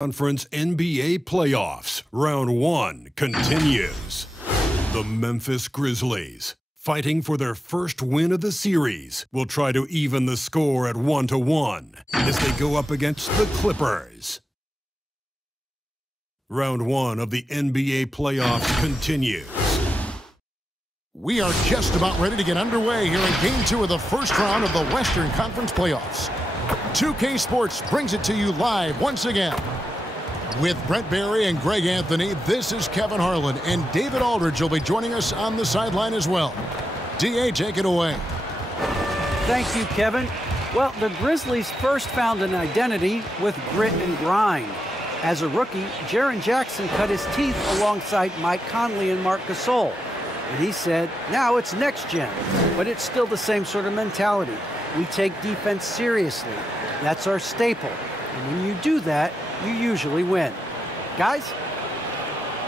Conference NBA playoffs. Round 1 continues. The Memphis Grizzlies, fighting for their first win of the series, will try to even the score at 1-1 as they go up against the Clippers. Round 1 of the NBA playoffs continues. We are just about ready to get underway here in Game 2 of the first round of the Western Conference playoffs. 2K Sports brings it to you live once again. With Brent Barry and Greg Anthony, this is Kevin Harlan, and David Aldridge will be joining us on the sideline as well. D.A., take it away. Thank you, Kevin. Well, the Grizzlies first found an identity with grit and grind. As a rookie, Jaren Jackson cut his teeth alongside Mike Conley and Marc Gasol. And he said, now it's next gen, but it's still the same sort of mentality. We take defense seriously. That's our staple. And when you do that, you usually win. Guys?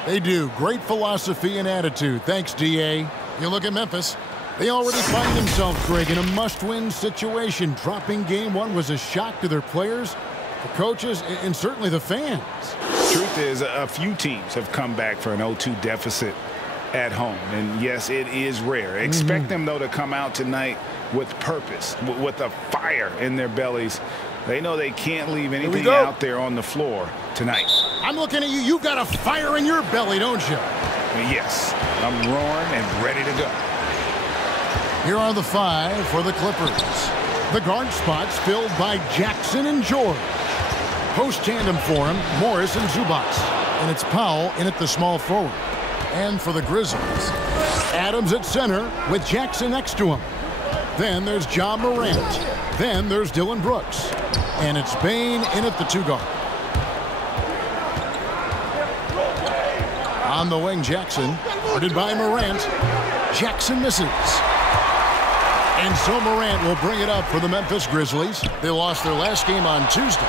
They do. Great philosophy and attitude. Thanks, D.A. You look at Memphis. They already find themselves, Greg, in a must-win situation. Dropping Game 1 was a shock to their players, the coaches, and certainly the fans. Truth is, a few teams have come back for an 0-2 deficit at home. And, yes, it is rare. Expect them, though, to come out tonight with purpose, with a fire in their bellies. They know they can't leave anything out there on the floor tonight. I'm looking at you. You've got a fire in your belly, don't you? Yes. I'm roaring and ready to go. Here are the 5 for the Clippers. The guard spots filled by Jackson and George. Post tandem for him, Morris and Zubac. And it's Powell in at the small forward. And for the Grizzlies, Adams at center with Jackson next to him. Then there's John Morant. Then there's Dylan Brooks. And it's Bane in at the 2 guard. On the wing, Jackson, guarded by Morant. Jackson misses. And so Morant will bring it up for the Memphis Grizzlies. They lost their last game on Tuesday.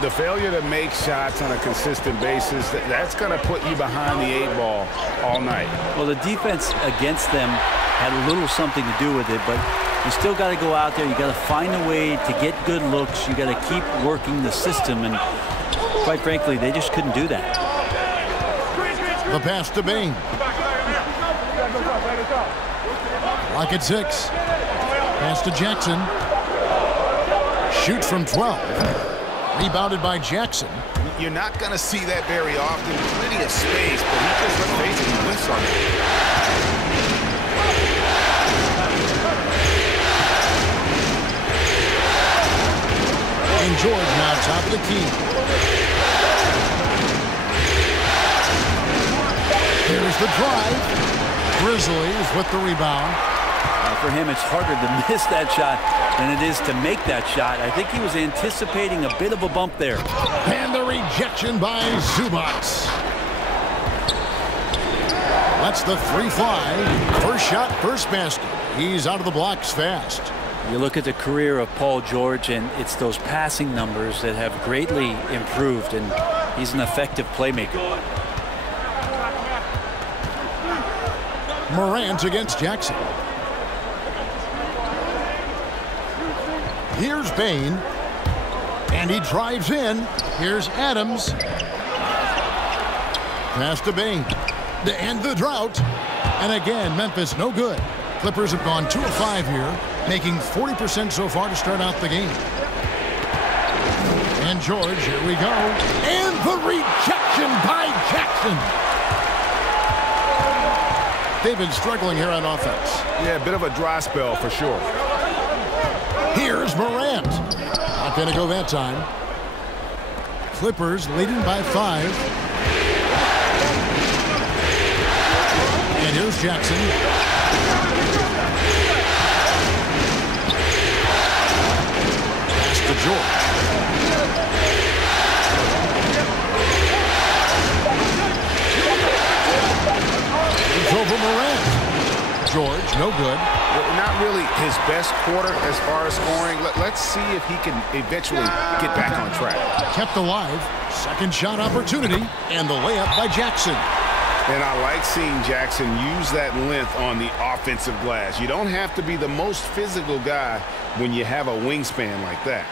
The failure to make shots on a consistent basis, that's going to put you behind the 8 ball all night. Well, the defense against them had a little something to do with it, but you still got to go out there. You got to find a way to get good looks. You got to keep working the system, and quite frankly, they just couldn't do that. The pass to Bane. Lock at 6. Pass to Jackson. Shoots from 12. Rebounded by Jackson. You're not going to see that very often. Plenty of space, but he just, let's face it, he whiffs on it. And George now top of the key. Here's the drive. Grizzlies with the rebound. For him, it's harder to miss that shot than it is to make that shot. I think he was anticipating a bit of a bump there. And the rejection by Zubac. That's the 3-5. First shot, first basket. He's out of the blocks fast. You look at the career of Paul George, and it's those passing numbers that have greatly improved, and he's an effective playmaker. Morant against Jackson. Here's Bane. And he drives in. Here's Adams. Pass to Bane. To end the drought. And again, Memphis no good. Clippers have gone 2 of 5 here, making 40% so far to start out the game. And George, here we go. And the rejection by Jackson. They've been struggling here on offense. Yeah, a bit of a dry spell for sure. Here's Morant. Not going to go that time. Clippers leading by 5. And here's Jackson. Pass to George. It's over Morant. George, no good. Not really his best quarter as far as scoring. Let's see if he can eventually get back on track. Kept alive. Second shot opportunity. And the layup by Jackson. And I like seeing Jackson use that length on the offensive glass. You don't have to be the most physical guy when you have a wingspan like that.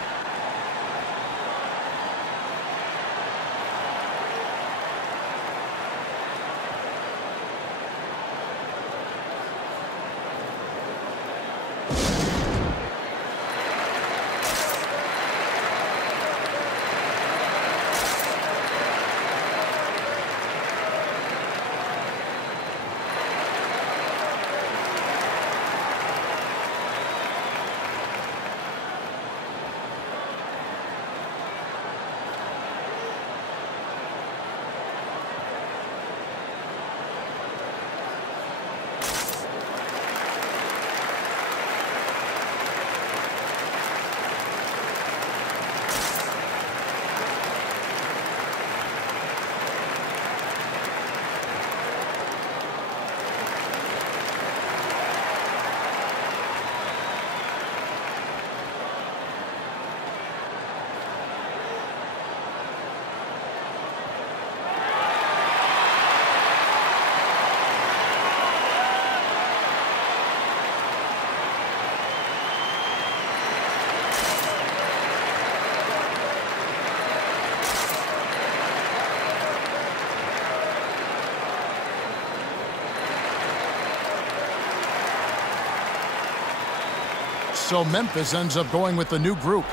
so Memphis ends up going with the new group.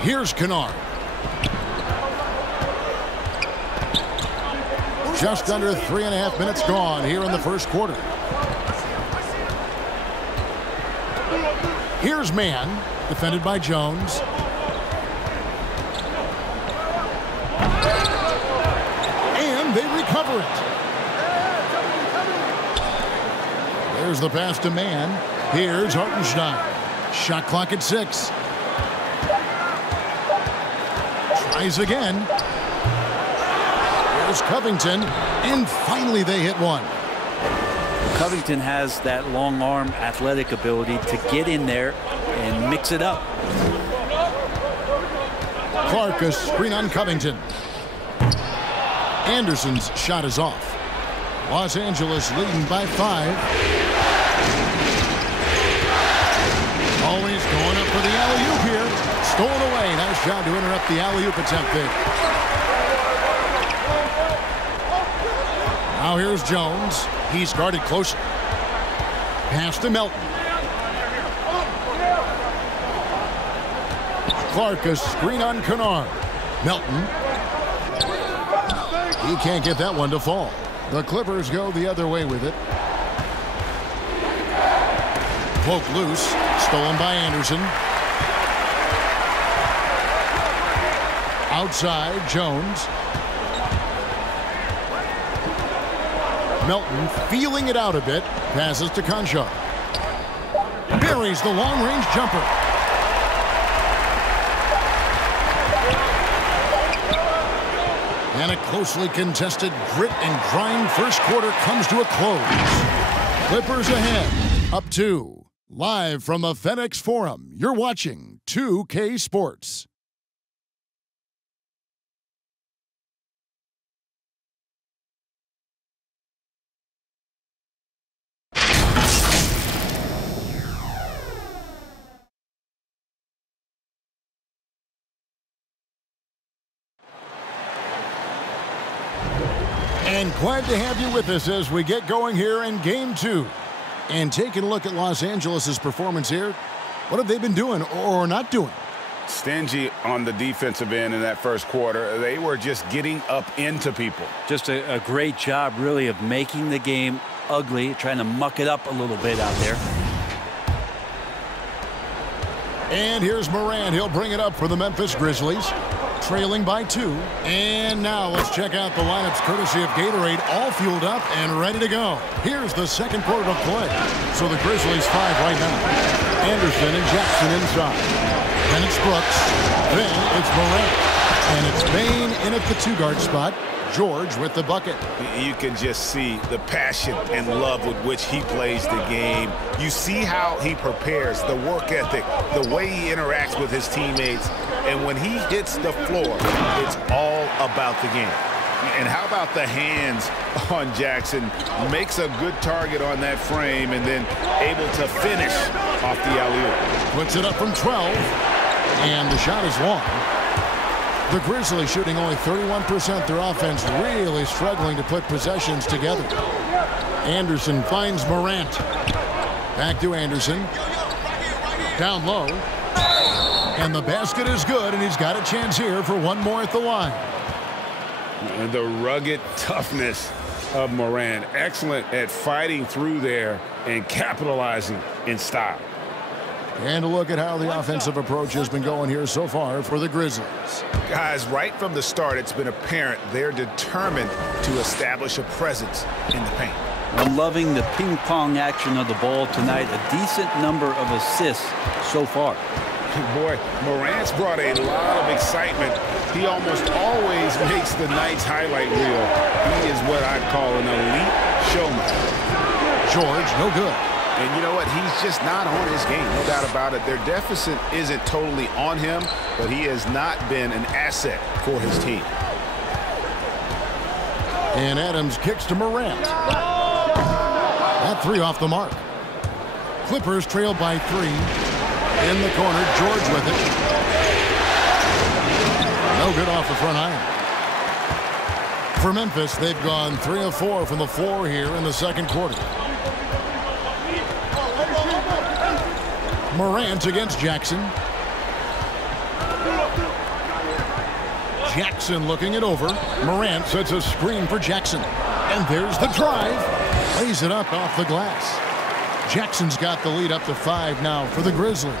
Here's Kennard. Just under 3.5 minutes gone here in the first quarter. Here's Mann, defended by Jones. And they recover it. There's the pass to Mann. Here's Hartenstein. Shot clock at 6. Tries again. Here's Covington, and finally they hit one. Covington has that long arm athletic ability to get in there and mix it up. Clark, a screen on Covington. Anderson's shot is off. Los Angeles leading by 5. Always going up for the alley-oop here. Stolen away. Nice job to interrupt the alley-oop attempt there. Now here's Jones. He's guarded closely. Pass to Melton. Clark, a screen on Kennard. Melton. He can't get that one to fall. The Clippers go the other way with it. Poke loose. Stolen by Anderson. Outside, Jones. Melton feeling it out a bit. Passes to Conchar. Buries the long-range jumper. And a closely contested grit and grind first quarter comes to a close. Clippers ahead, up 2. Live from the FedEx Forum, you're watching 2K Sports. And glad to have you with us as we get going here in Game 2. And taking a look at Los Angeles' performance here, what have they been doing or not doing? Stingy on the defensive end in that first quarter. They were just getting up into people. Just a great job, really, of making the game ugly, trying to muck it up a little bit out there. And here's Moran. He'll bring it up for the Memphis Grizzlies. Trailing by 2. And now let's check out the lineups courtesy of Gatorade, all fueled up and ready to go. Here's the second quarter of play. So the Grizzlies 5 right now. Anderson and Jackson inside. Then it's Brooks. Then it's Moran. And it's Bane in at the 2-guard spot. George with the bucket. You can just see the passion and love with which he plays the game. You see how he prepares, the work ethic, the way he interacts with his teammates. And when he hits the floor, it's all about the game. And how about the hands on Jackson? Makes a good target on that frame and then able to finish off the alley-oop. Puts it up from 12. And the shot is long. The Grizzlies shooting only 31%. Their offense really struggling to put possessions together. Anderson finds Morant. Back to Anderson. Down low. And the basket is good, and he's got a chance here for one more at the line. And the rugged toughness of Morant. Excellent at fighting through there and capitalizing in style. And a look at how the offensive approach has been going here so far for the Grizzlies. Guys, right from the start, it's been apparent they're determined to establish a presence in the paint. I'm loving the ping-pong action of the ball tonight. A decent number of assists so far. Boy, Morant's brought a lot of excitement. He almost always makes the night's highlight reel. He is what I'd call an elite showman. George, no good. And you know what? He's just not on his game, no doubt about it. Their deficit isn't totally on him, but he has not been an asset for his team. And Adams kicks to Morant. That three off the mark. Clippers trail by 3. In the corner, George with it. No good off the front iron. For Memphis, they've gone 3 of 4 from the floor here in the second quarter. Morant against Jackson. Jackson looking it over. Morant sets a screen for Jackson. And there's the drive. Lays it up off the glass. Jackson's got the lead up to 5 now for the Grizzlies.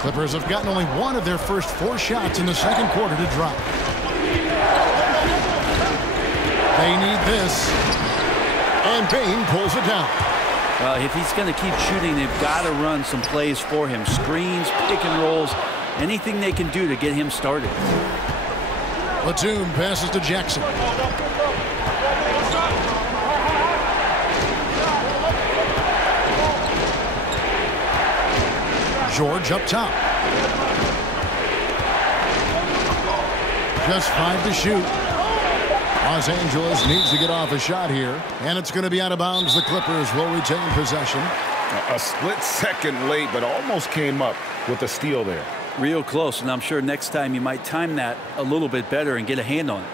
Clippers have gotten only 1 of their first 4 shots in the second quarter to drop. They need this. And Bane pulls it down. Well, if he's going to keep shooting, they've got to run some plays for him. Screens, pick and rolls, anything they can do to get him started. Batum passes to Jackson. George up top. Just 5 to shoot. Los Angeles needs to get off a shot here, and it's going to be out of bounds. The Clippers will retain possession. A split second late, but almost came up with a steal there. Real close, and I'm sure next time you might time that a little bit better and get a hand on it.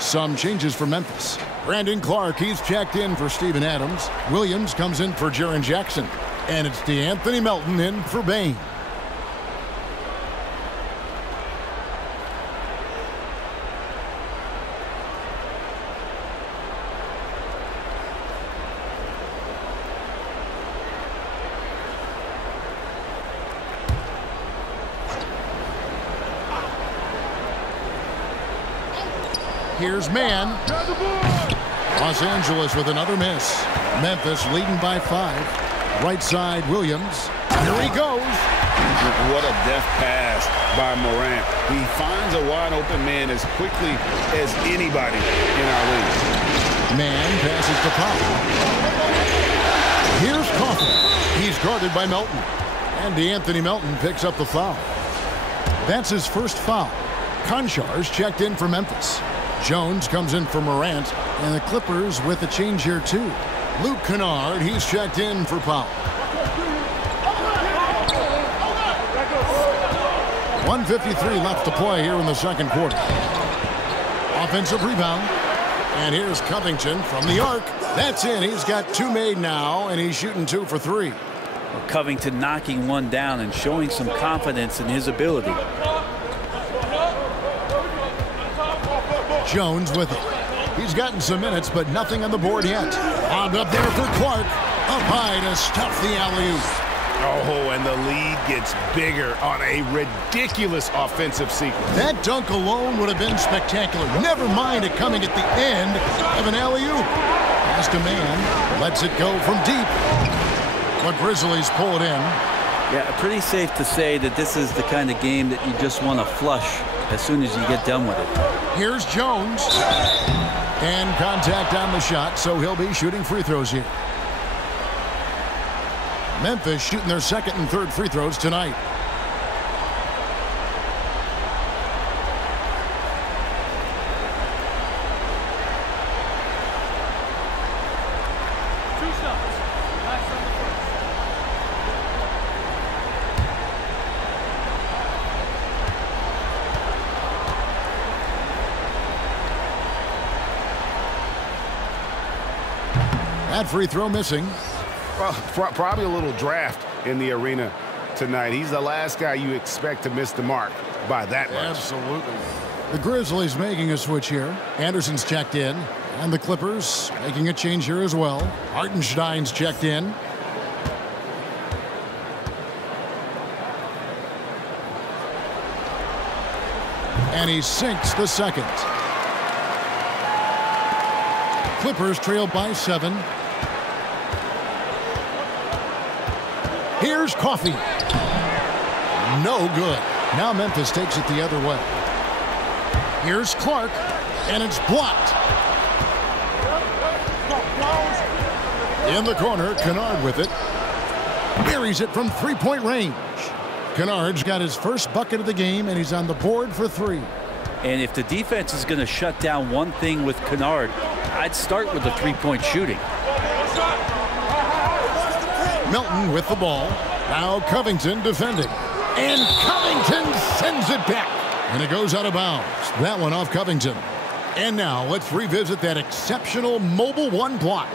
Some changes for Memphis. Brandon Clark, he's checked in for Steven Adams. Williams comes in for Jaren Jackson. And it's DeAnthony Melton in for Bane. Here's man. Los Angeles with another miss. Memphis leading by 5. Right side, Williams. Here he goes. What a deft pass by Morant. He finds a wide open man as quickly as anybody in our league. Man passes to Powell. Here's Coffin. He's guarded by Melton. And DeAnthony Melton picks up the foul. That's his first foul. Konchar's checked in for Memphis. Jones comes in for Morant, and the Clippers with a change here too. Luke Kennard, he's checked in for Powell. 1:53 left to play here in the second quarter. Offensive rebound. And here's Covington from the arc. That's in. He's got 2 made now, and he's shooting 2 for 3. Well, Covington knocking one down and showing some confidence in his ability. Jones with it. He's gotten some minutes, but nothing on the board yet. Lobbed up there for Clark. Up high to stuff the alley-oop. Oh, and the lead gets bigger on a ridiculous offensive sequence. That dunk alone would have been spectacular. Never mind it coming at the end of an alley-oop. Pass to man. Lets it go from deep. The Grizzlies pull it in. Yeah, pretty safe to say that this is the kind of game that you just want to flush as soon as you get done with it. Here's Jones. And contact on the shot, so he'll be shooting free throws here. Memphis shooting their second and third free throws tonight. That free throw missing. Well, probably a little draft in the arena tonight. He's the last guy you expect to miss the mark by that much. Absolutely. The Grizzlies making a switch here. Anderson's checked in. And the Clippers making a change here as well. Hartenstein's checked in. And he sinks the second. Clippers trail by 7. Here's Coffey. No good. Now Memphis takes it the other way. Here's Clark, and it's blocked. In the corner, Kennard with it. Buries it from three-point range. Kennard's got his first bucket of the game, and he's on the board for 3. And if the defense is going to shut down one thing with Kennard, I'd start with the three-point shooting. Melton with the ball. Now Covington defending. And Covington sends it back. And it goes out of bounds. That one off Covington. And now let's revisit that exceptional mobile 1 block.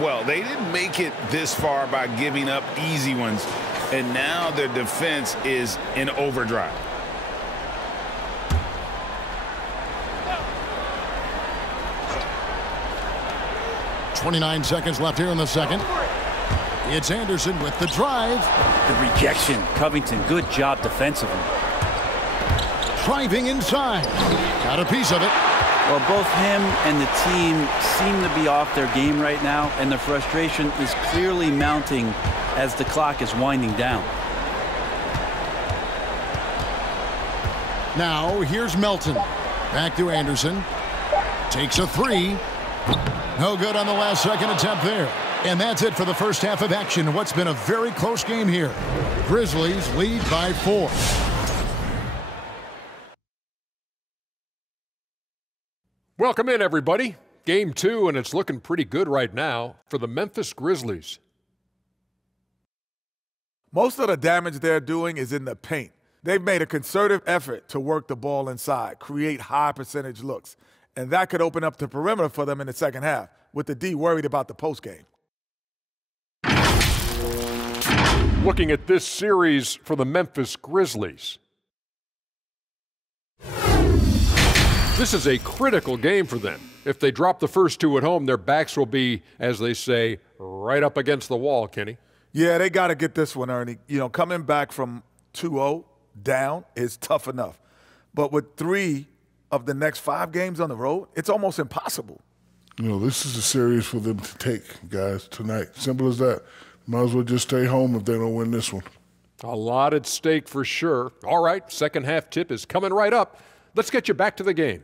Well, they didn't make it this far by giving up easy ones. And now their defense is in overdrive. .29 seconds left here in the second. It's Anderson with the drive. The rejection. Covington, good job defensively. Driving inside. Got a piece of it. Well, both him and the team seem to be off their game right now, and the frustration is clearly mounting as the clock is winding down. Now, here's Melton. Back to Anderson. Takes a 3. No good on the last second attempt there. And that's it for the first half of action. What's been a very close game here. Grizzlies lead by 4. Welcome in, everybody. Game 2, and it's looking pretty good right now for the Memphis Grizzlies. Most of the damage they're doing is in the paint. They've made a concerted effort to work the ball inside, create high percentage looks. And that could open up the perimeter for them in the second half, with the D worried about the postgame. Looking at this series for the Memphis Grizzlies. This is a critical game for them. If they drop the first 2 at home, their backs will be, as they say, right up against the wall, Kenny. Yeah, they got to get this one, Ernie. You know, coming back from 2-0 down is tough enough. But with 3 of the next 5 games on the road, it's almost impossible. You know, this is a series for them to take, guys, tonight. Simple as that. Might as well just stay home if they don't win this one. A lot at stake for sure. All right, second half tip is coming right up. Let's get you back to the game.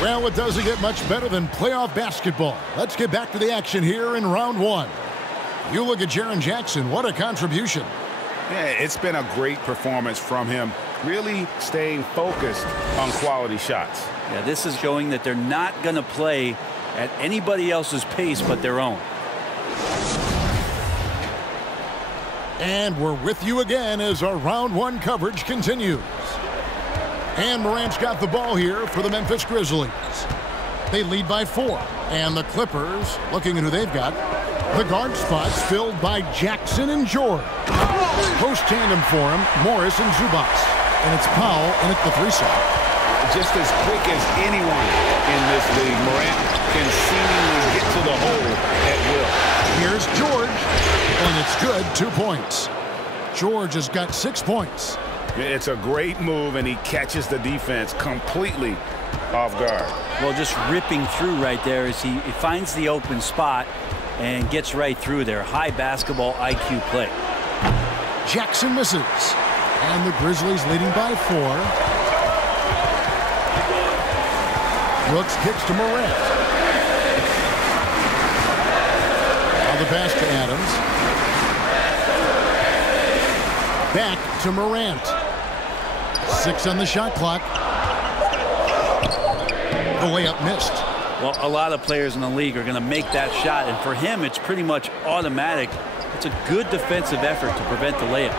Well, it doesn't get much better than playoff basketball. Let's get back to the action here in round 1. You look at Jaren Jackson. What a contribution. Yeah, it's been a great performance from him, really staying focused on quality shots. Yeah, this is showing that they're not going to play at anybody else's pace but their own. And we're with you again as our round 1 coverage continues. And Morant's got the ball here for the Memphis Grizzlies. They lead by 4. And the Clippers, looking at who they've got, the guard spots filled by Jackson and George. Post tandem for him, Morris and Zubac. And it's Powell in at the 3 spot. Just as quick as anyone in this league, Morant can seemingly get to the hole at will. Here's George, and it's good. 2 points. George has got 6 points. It's a great move, and he catches the defense completely off guard. Well, just ripping through right there as he finds the open spot and gets right through there. High basketball IQ play. Jackson misses. And the Grizzlies leading by 4. Brooks kicks to Morant. Now the pass to Adams. Back to Morant. 6 on the shot clock. The layup missed. Well, a lot of players in the league are going to make that shot, and for him, it's pretty much automatic. It's a good defensive effort to prevent the layup.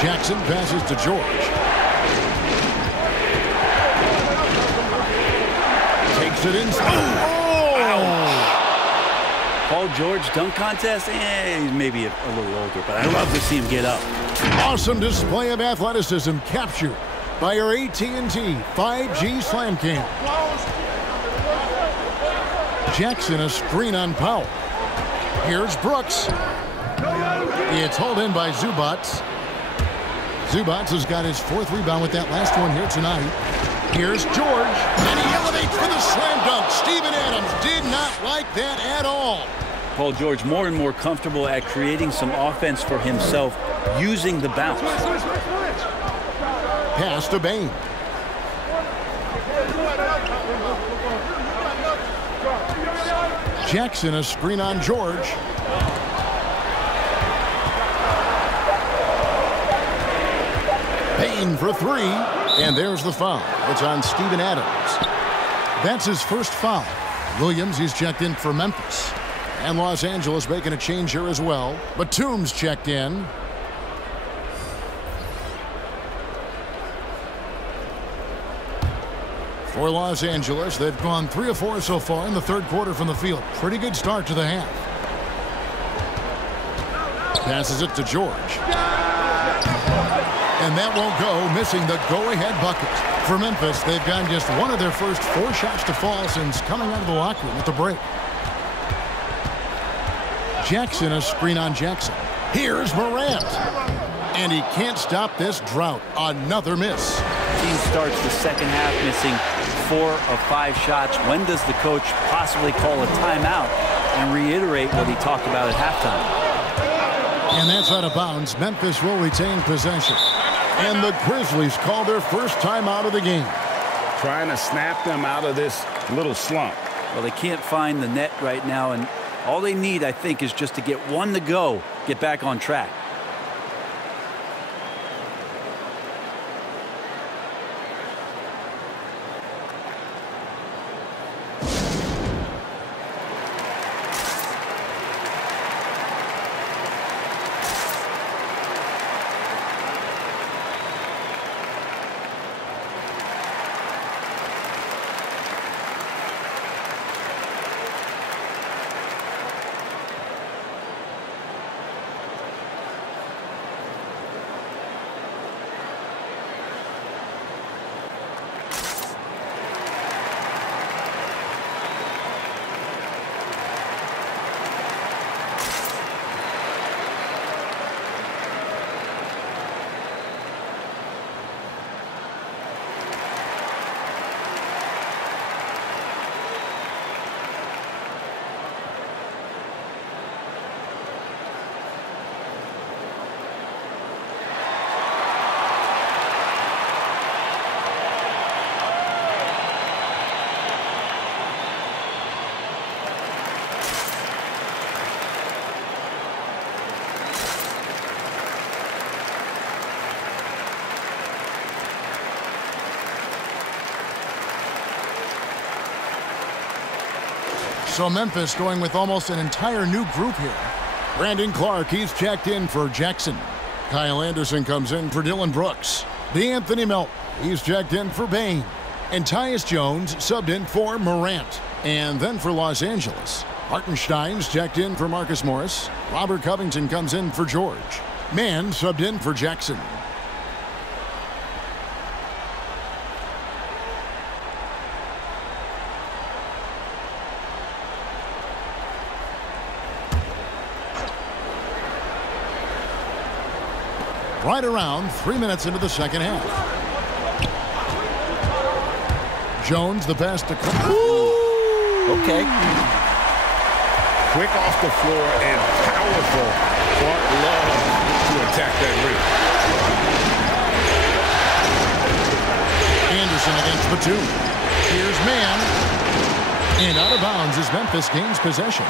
Jackson passes to George. Takes it in. Oh! Paul George dunk contest? He's maybe a little older, but I love to see him get up. Awesome display of athleticism captured by our AT&T 5G Slam King. Jackson a screen on Powell. Here's Brooks. It's hauled in by Zubats. Zubats has got his 4th rebound with that last one here tonight. Here's George, and he elevates for the slam dunk. Steven Adams did not like that at all. Paul George more and more comfortable at creating some offense for himself using the bounce. Pass to Bain. Jackson a screen on George. Bain for 3, and there's the foul. It's on Steven Adams. That's his first foul. Williams, he's checked in for Memphis. And Los Angeles making a change here as well. Batum's checked in. For Los Angeles, they've gone 3 of 4 so far in the 3rd quarter from the field. Pretty good start to the half. Passes it to George. And that won't go, missing the go-ahead bucket. For Memphis, they've gotten just 1 of their first 4 shots to fall since coming out of the locker room at the break. Jackson a screen on Jackson. Here's Morant. And he can't stop this drought. Another miss. Team starts the second half missing 4 of 5 shots. When does the coach possibly call a timeout and reiterate what he talked about at halftime? And that's out of bounds. Memphis will retain possession. And the Grizzlies call their first timeout of the game. Trying to snap them out of this little slump. Well, they can't find the net right now, and all they need, I think, is just to get 1 to go, get back on track. So Memphis going with almost an entire new group here. Brandon Clark, he's checked in for Jackson. Kyle Anderson comes in for Dylan Brooks. DeAnthony Melton, he's checked in for Bain. And Tyus Jones subbed in for Morant. And then for Los Angeles, Hartenstein's checked in for Marcus Morris. Robert Covington comes in for George. Mann subbed in for Jackson. Right around 3 minutes into the second half. Jones, the pass to... Okay. Quick off the floor and powerful. Clark loves to attack that rim. Anderson against Batum. Here's Mann. And out of bounds as Memphis gains possession.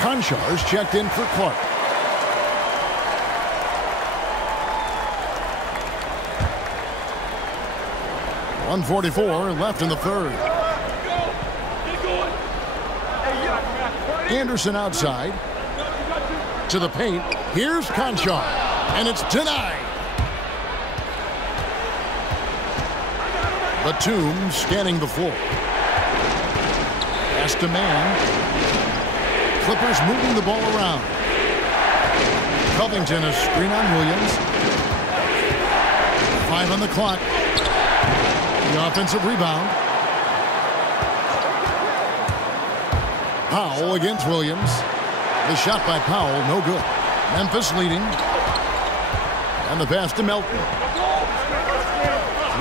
Konchar's checked in for Clark. .144 left in the third. Anderson outside. To the paint. Here's Konchar. And it's denied. Batum scanning the floor. Pass to Mann. Clippers moving the ball around. Covington a screen on Williams. 5 on the clock. The offensive rebound. Powell against Williams. The shot by Powell, no good. Memphis leading. And the pass to Melton.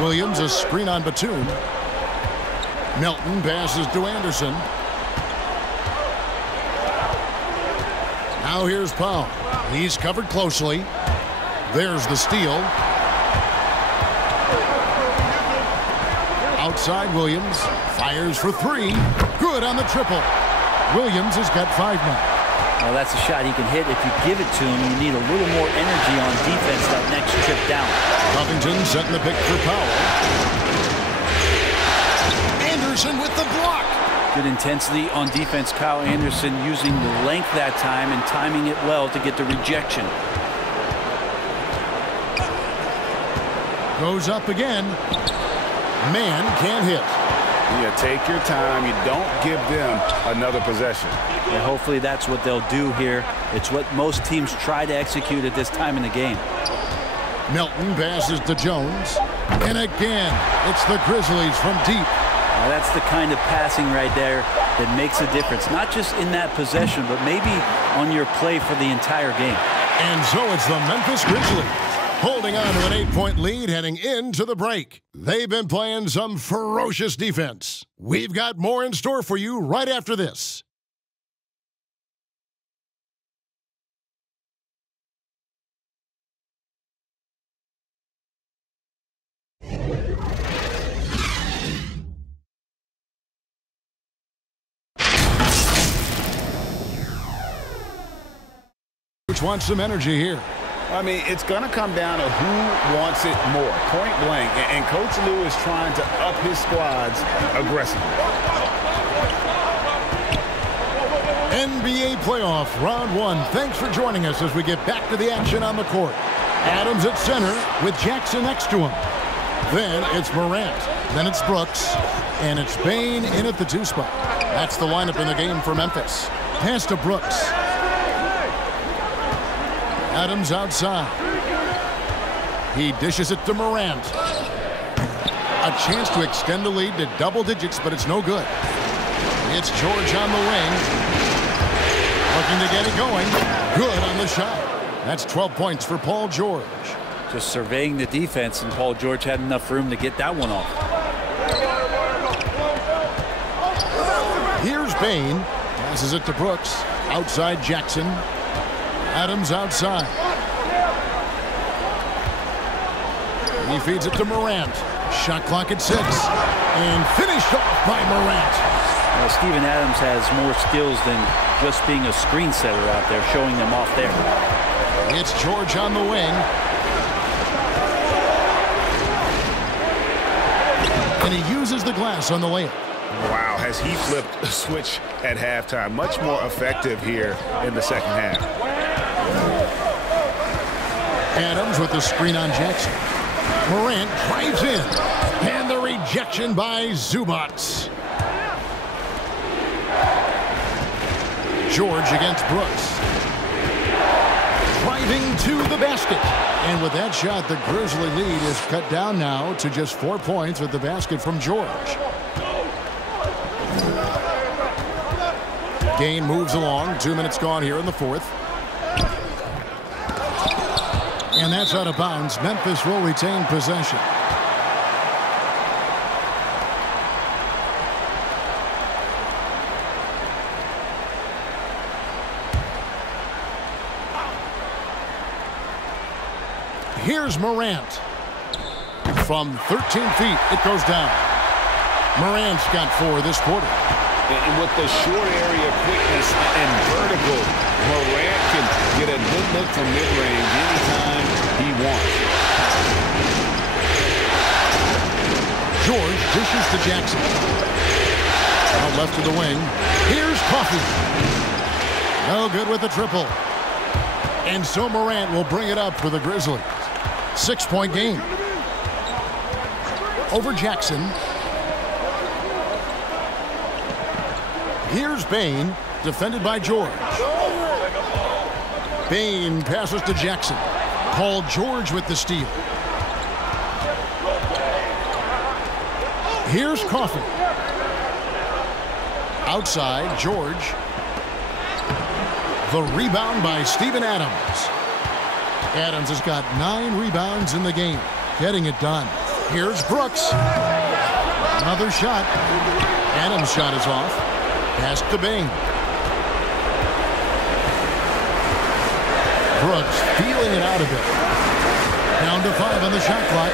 Williams a screen on Batum. Melton passes to Anderson. Now here's Powell. He's covered closely. There's the steal. Outside Williams. Fires for 3. Good on the triple. Williams has got 5 now. Well, that's a shot he can hit. If you give it to him, you need a little more energy on defense that next trip down. Covington setting the pick for Powell. Anderson with the block. Good intensity on defense. Kyle Anderson using the length that time and timing it well to get the rejection. Goes up again. Man can't hit. Yeah, take your time. You don't give them another possession. Yeah, hopefully that's what they'll do here. It's what most teams try to execute at this time in the game. Melton passes to Jones. And again, it's the Grizzlies from deep. Now that's the kind of passing right there that makes a difference. Not just in that possession, but maybe on your play for the entire game. And so it's the Memphis Grizzlies holding on to an 8-point lead heading into the break. They've been playing some ferocious defense. We've got more in store for you right after this. Which wants some energy here. I mean, it's going to come down to who wants it more, point blank. And Coach Lue is trying to up his squads aggressively. NBA playoff round 1. Thanks for joining us as we get back to the action on the court. Adams at center with Jackson next to him. Then it's Morant. Then it's Brooks. And it's Bane in at the 2 spot. That's the lineup in the game for Memphis. Pass to Brooks. Adams outside. He dishes it to Morant. A chance to extend the lead to double digits, but it's no good. It's George on the wing. Looking to get it going. Good on the shot. That's 12 points for Paul George. Just surveying the defense, and Paul George had enough room to get that one off. Here's Bane. Passes it to Brooks. Outside Jackson. Adams outside. He feeds it to Morant. Shot clock at 6. And finished off by Morant. Well, Steven Adams has more skills than just being a screen setter out there, showing them off there. It's George on the wing. And he uses the glass on the layup. Wow, has he flipped a switch at halftime. Much more effective here in the second half. Adams with the screen on Jackson. Morant drives in. And the rejection by Zubac. George against Brooks. Driving to the basket. And with that shot, the Grizzly lead is cut down now to just 4 points with the basket from George. Game moves along. 2 minutes gone here in the fourth. And that's out of bounds. Memphis will retain possession. Here's Morant. From 13 feet, it goes down. Morant's got 4 this quarter. And with the short area quickness and vertical, Morant can get a good look from mid-range anytime he wants. George dishes to Jackson. Out left to the wing. Here's Coffey. No good with the triple. And so Morant will bring it up for the Grizzlies. 6-point game. Over Jackson. Here's Bain, defended by George. Bain passes to Jackson. Paul George with the steal. Here's Coffey. Outside, George. The rebound by Steven Adams. Adams has got 9 rebounds in the game, getting it done. Here's Brooks. Another shot. Adams' shot is off. Pass to Bain. Brooks feeling it out a bit. Down to 5 on the shot clock.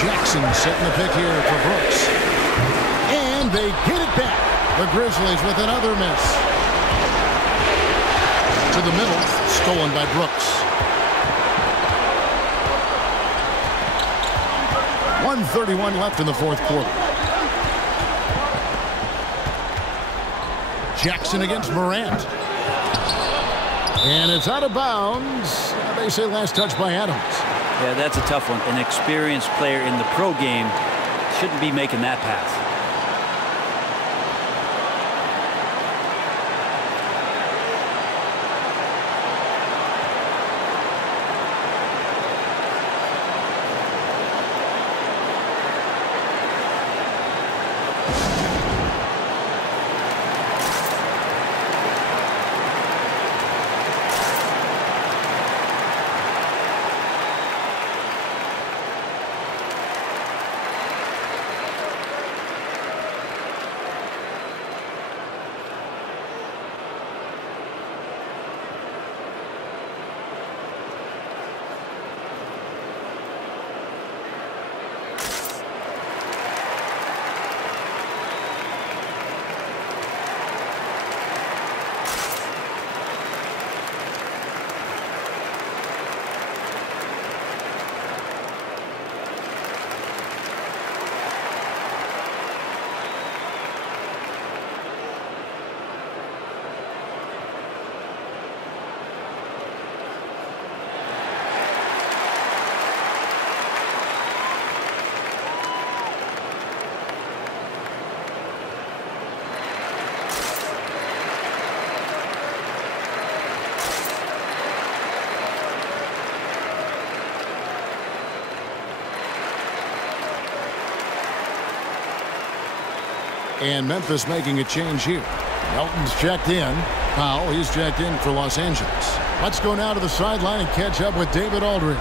Jackson setting the pick here for Brooks. And they get it back. The Grizzlies with another miss. To the middle, stolen by Brooks. 1:31 left in the fourth quarter. Jackson against Morant. And it's out of bounds. They say last touch by Adams. Yeah, that's a tough one. An experienced player in the pro game shouldn't be making that pass. And Memphis making a change here. Melton's checked in. Powell, he's checked in for Los Angeles. Let's go now to the sideline and catch up with David Aldridge.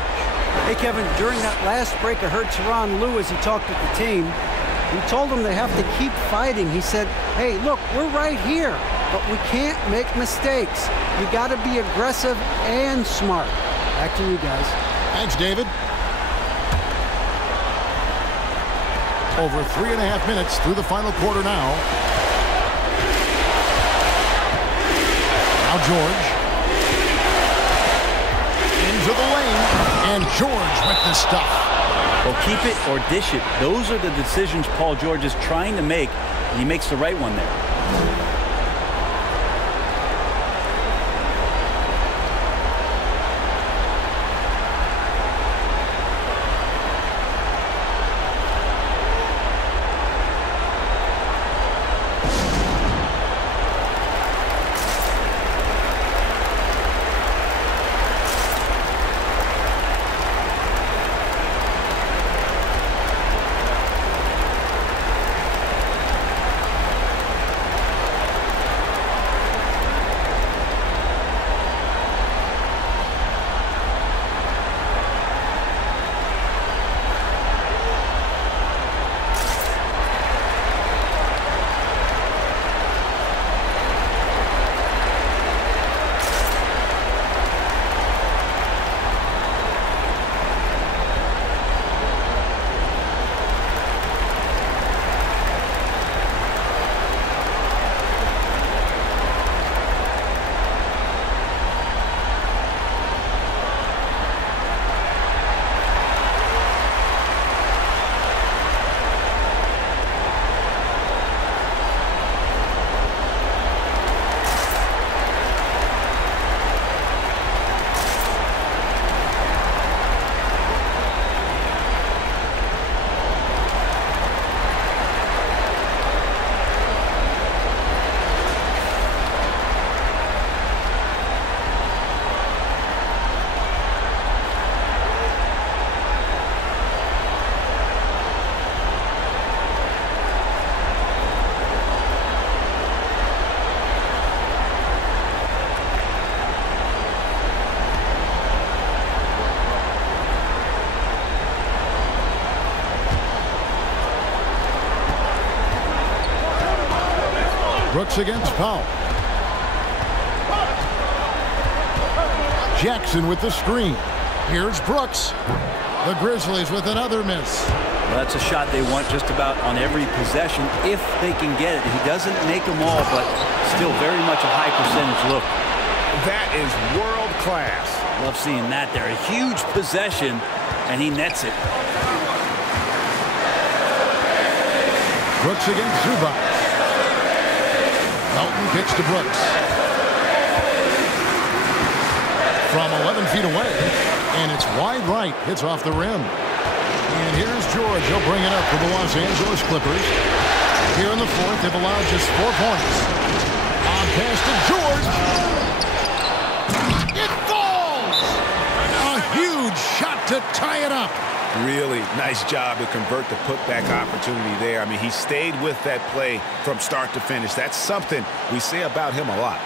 Hey, Kevin, during that last break, I heard Tyronn Lue as he talked with the team. He told them they have to keep fighting. He said, hey, look, we're right here, but we can't make mistakes. You got to be aggressive and smart. Back to you guys. Thanks, David. Over 3.5 minutes through the final quarter now. Now George. Into the lane. And George with the stuff. Well, keep it or dish it. Those are the decisions Paul George is trying to make, and he makes the right one there. Brooks against Powell. Jackson with the screen. Here's Brooks. The Grizzlies with another miss. Well, that's a shot they want just about on every possession if they can get it. He doesn't make them all, but still very much a high percentage look. That is world class. Love seeing that there. A huge possession, and he nets it. Brooks against Zubac. Melton kicks to Brooks. From 11 feet away, and it's wide right. Hits off the rim. And here's George. He'll bring it up for the Los Angeles Clippers. Here in the fourth, they've allowed just 4 points. On pass to George. It falls! A huge shot to tie it up. Really nice job to convert the putback opportunity there. I mean, he stayed with that play from start to finish. That's something we say about him a lot.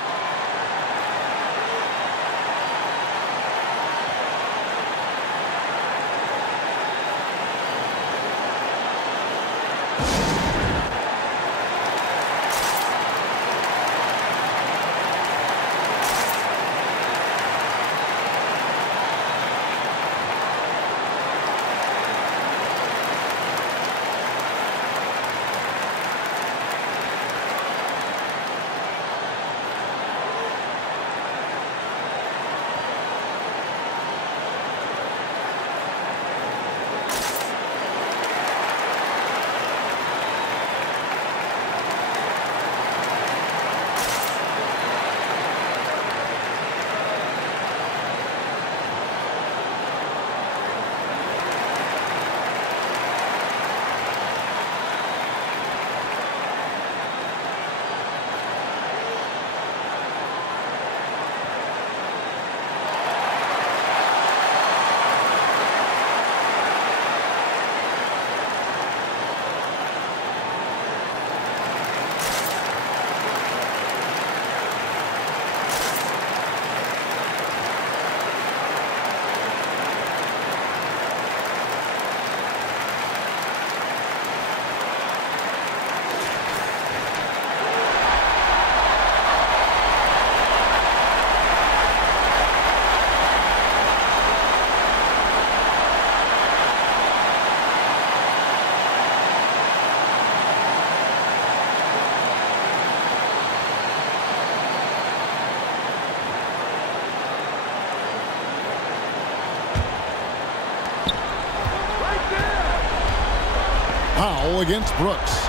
Powell against Brooks.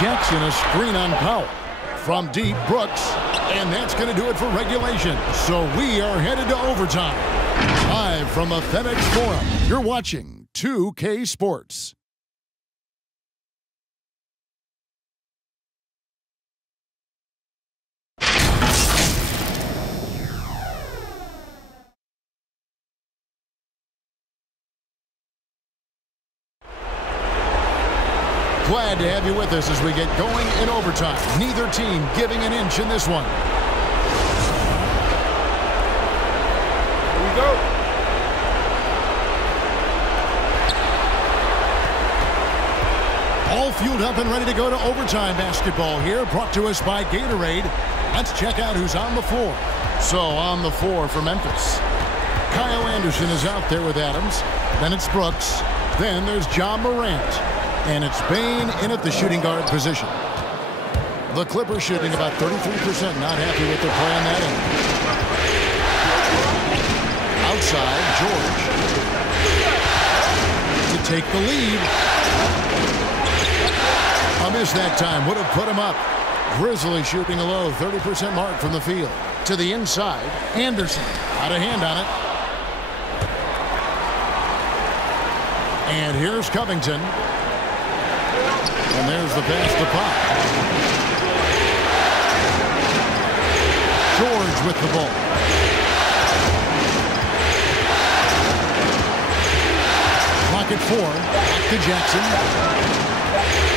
Jackson, a screen on Powell. From deep, Brooks. And that's going to do it for regulation. So we are headed to overtime. Live from the FedEx Forum, you're watching 2K Sports. Glad to have you with us as we get going in overtime. Neither team giving an inch in this one. Here we go. All fueled up and ready to go to overtime basketball here, brought to us by Gatorade. Let's check out who's on the floor. So on the floor for Memphis, Kyle Anderson is out there with Adams. Then it's Brooks. Then there's John Morant. And it's Bain in at the shooting guard position. The Clippers shooting about 33%. Not happy with their play on that end. Outside, George to take the lead. A miss that time would have put him up. Grizzlies shooting a low 30% mark from the field. To the inside, Anderson out of hand on it. And here's Covington. And there's the pass to Pop. George with the ball. Clock at 4. Back to Jackson.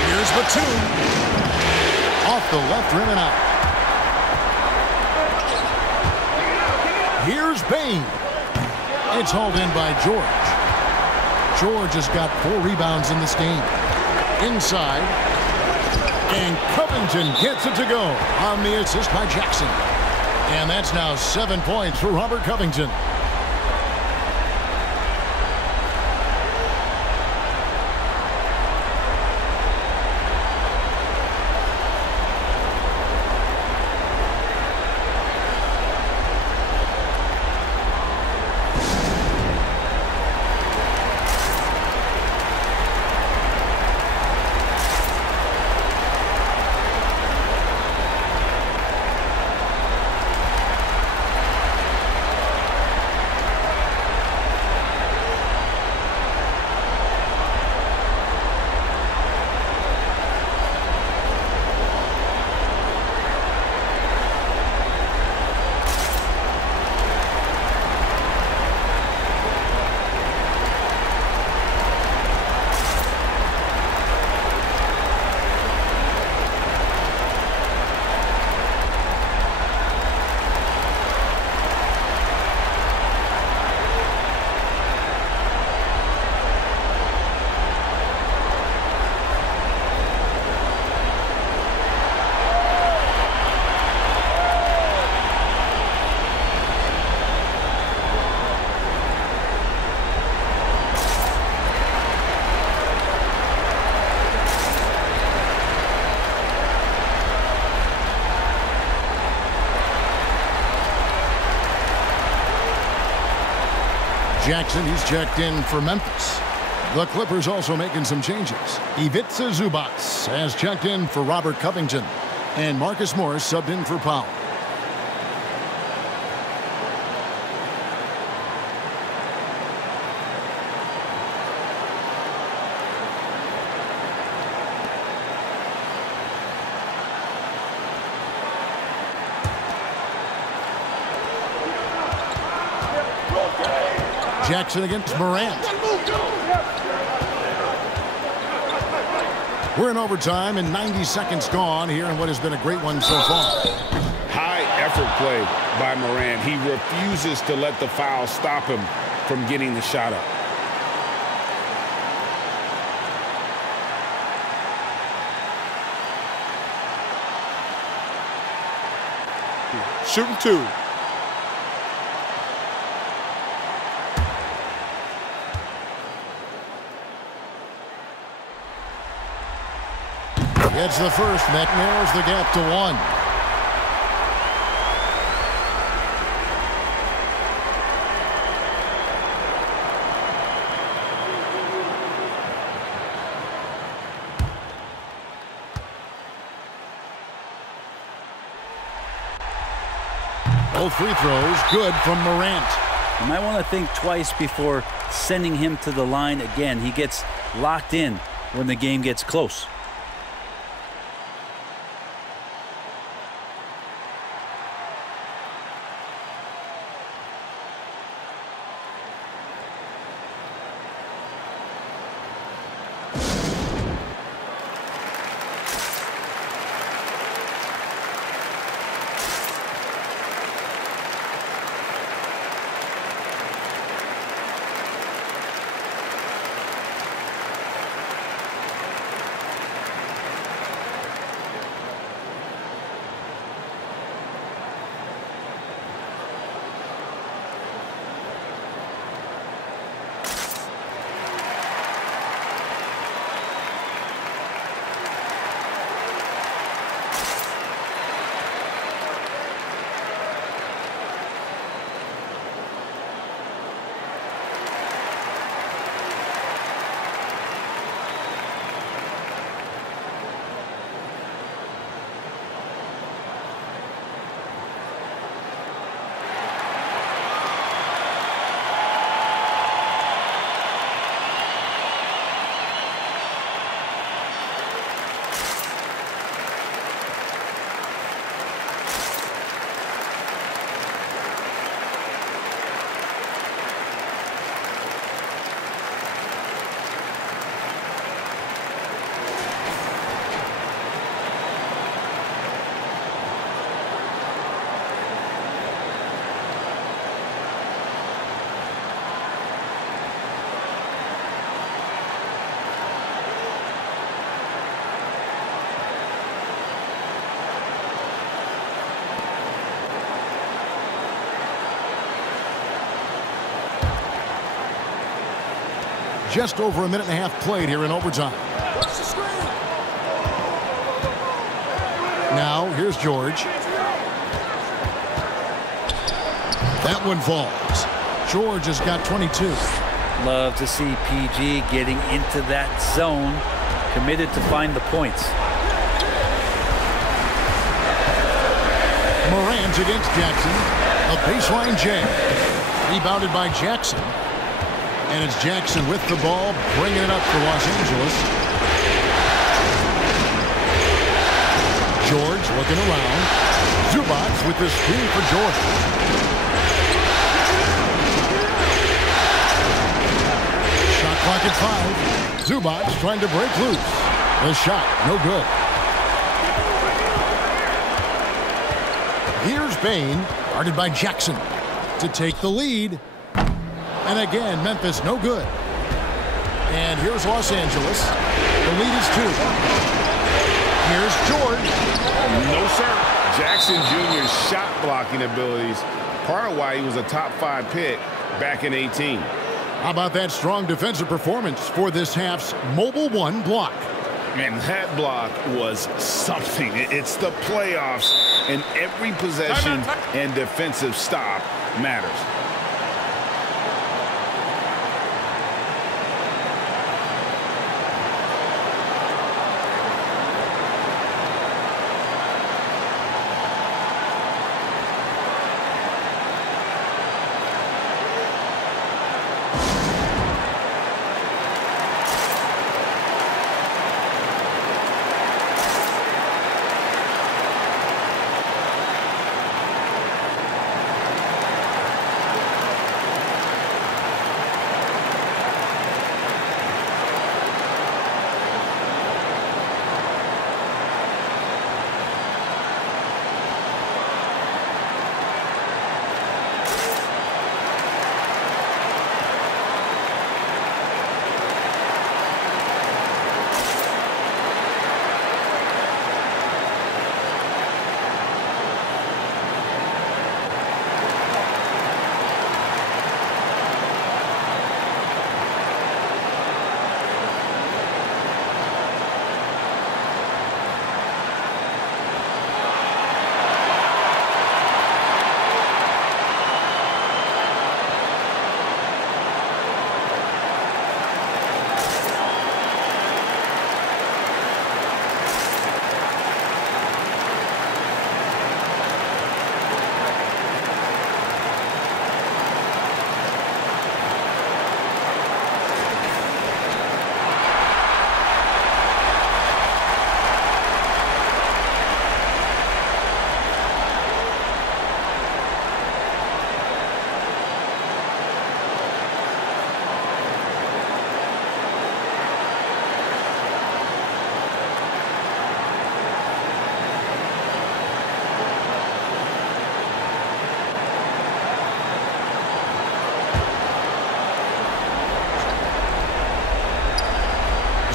Here's Batum. Off the left rim and out. Here's Bain. It's hauled in by George. George has got 4 rebounds in this game. Inside. And Covington gets it to go on the assist by Jackson. And that's now 7 points for Robert Covington. Jackson, he's checked in for Memphis. The Clippers also making some changes. Ivica Zubac has checked in for Robert Covington. And Marcus Morris subbed in for Powell. Jackson against Morant. We're in overtime and 90 seconds gone here in what has been a great one so far. High effort play by Morant. He refuses to let the foul stop him from getting the shot up. Shooting 2. Gets the first. That narrows the gap to 1. Both free throws good from Morant. You might want to think twice before sending him to the line again. He gets locked in when the game gets close. just over a minute and a half played here in overtime. Now, here's George. That one falls. George has got 22. Love to see PG getting into that zone, committed to find the points. Morant against Jackson. A baseline jam. Rebounded by Jackson. And it's Jackson with the ball, bringing it up for Los Angeles. George looking around. Zubac with the screen for George. Shot clock at 5. Zubac trying to break loose. The shot, no good. Here's Bain, guarded by Jackson, to take the lead. And again, Memphis, no good. And here's Los Angeles. The lead is 2. Here's George. No, sir. Jackson Jr.'s shot blocking abilities, part of why he was a top 5 pick back in 18. How about that strong defensive performance for this half's Mobile One block? And that block was something. It's the playoffs, and every possession and defensive stop matters.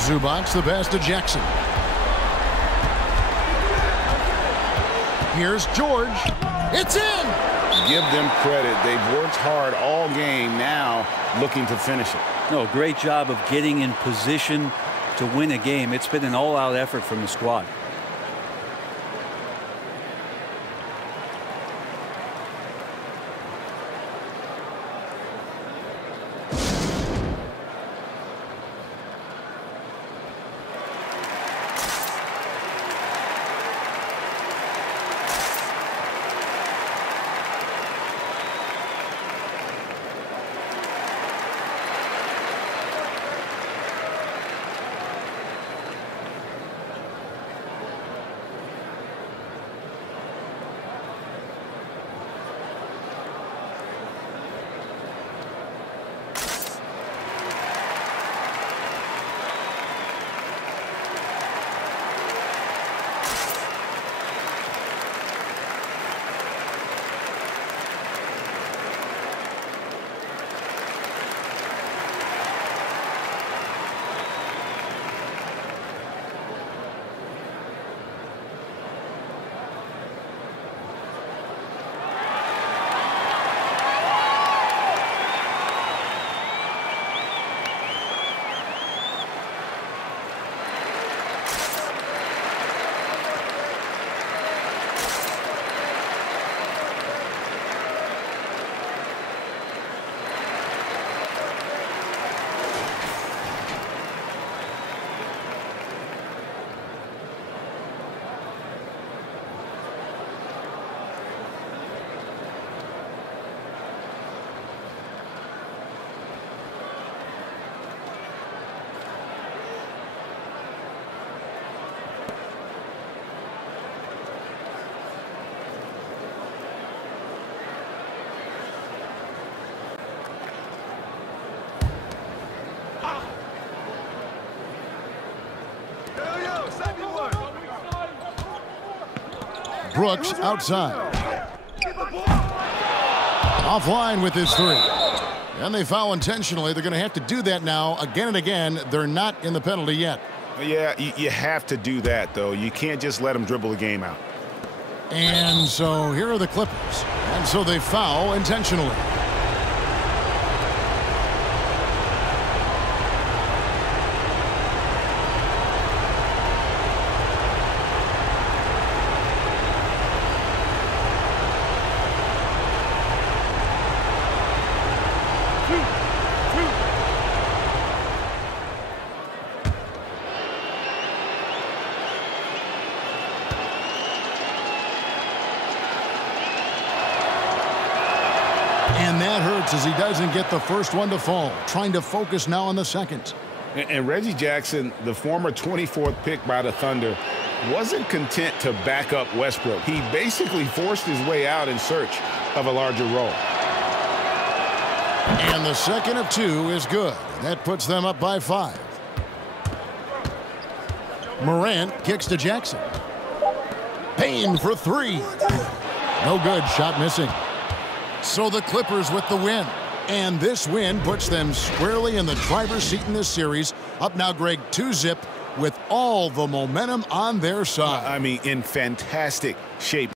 Zubac the pass to Jackson. Here's George. It's in! Give them credit. They've worked hard all game, now looking to finish it. No, great job of getting in position to win a game. It's been an all-out effort from the squad. Brooks outside. Offline with his three. And they foul intentionally. They're going to have to do that now again and again. They're not in the penalty yet. Yeah, you have to do that, though. You can't just let them dribble the game out. And so here are the Clippers. And so they foul intentionally. And that hurts as he doesn't get the first one to fall. Trying to focus now on the second. And Reggie Jackson, the former 24th pick by the Thunder, wasn't content to back up Westbrook. He basically forced his way out in search of a larger role. And the second of two is good. That puts them up by 5. Morant kicks to Jackson. Payne for 3. No good. Shot missing. So the Clippers with the win. And this win puts them squarely in the driver's seat in this series. Up now, Greg, 2-zip with all the momentum on their side. I mean, in fantastic shape.